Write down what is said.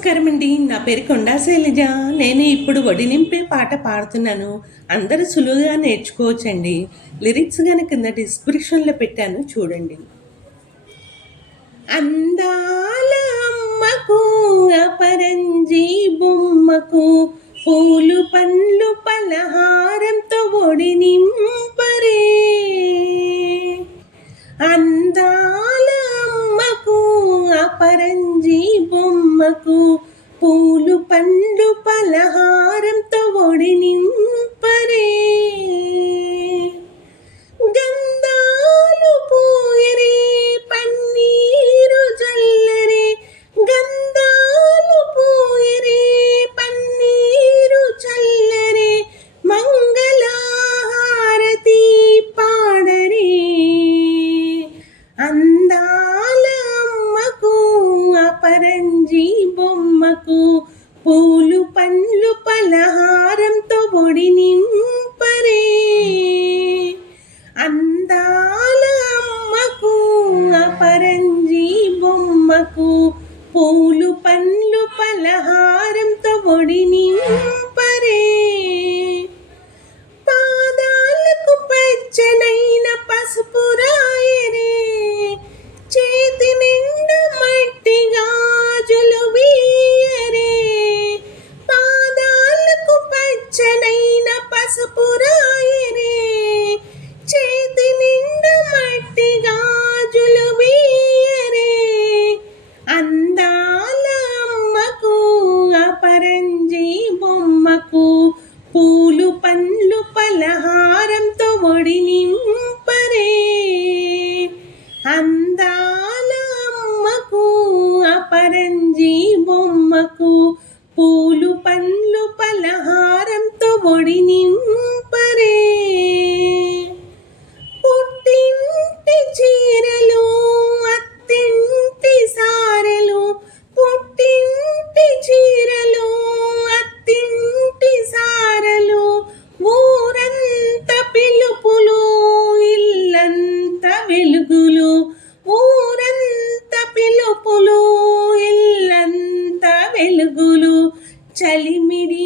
నమస్కారం అండి. నా పేరు కొండా శైలజ. నేను ఇప్పుడు ఒడి నింపే పాట పాడుతున్నాను. అందరూ సులువుగా నేర్చుకోవచ్చండి. లిరిక్స్ గన కింద డిస్క్రిప్షన్‌లో పెట్టాను చూడండి. అందాల అమ్మకు అపరంజి బొమ్మకు పూలు పండ్లు పలహారంతో ఒడి నింపరే. అందాల అమ్మకు అపరంజి బొమ్మకు పూలు పండ్లు పలహారంతో ఒడి నింపరే. గంధాలు పూయరే పన్నీరు జల్లరే. గంధాలు పూయరే పన్నీరు చల్లరే. మంగళహారతి పాడరే. అందాల అమ్మకు అపరంజి బొమ్మకు పూలు పండ్లు పలహారంతో ఒడి నింపరే. అందాల అమ్మకు అపరంజి బొమ్మకు పూలు పండ్లు పలహారంతో ఒడి నింపరే. పాదాలకు పచ్చనైన పసుపు రాయరే. చేతి నిండా మట్టి గాజులు వీయరే. పాదాలకు పచ్చనైన పసుపు రాయరే. చేతి నిండా మట్టి గాజులు వీయరే. అందాల అమ్మకు అపరంజి బొమ్మకు పూలు పండ్లు పలహారంతో ఒడి నింపరే. అందాల అమ్మకు అపరంజి బొమ్మకు పూలు పండ్లు పలహారంతో ఒడి నింపరే. పుట్టింటి చీరలు అత్తింటి సారెలు. పుట్టింటి చీరలు అత్తింటి సారెలు. ఊరంత పిలుపులు ఇల్లంత వెలుగులు. ఊరంత పిలుపులు ఇల్లంత వెలుగులు. చలిమిడి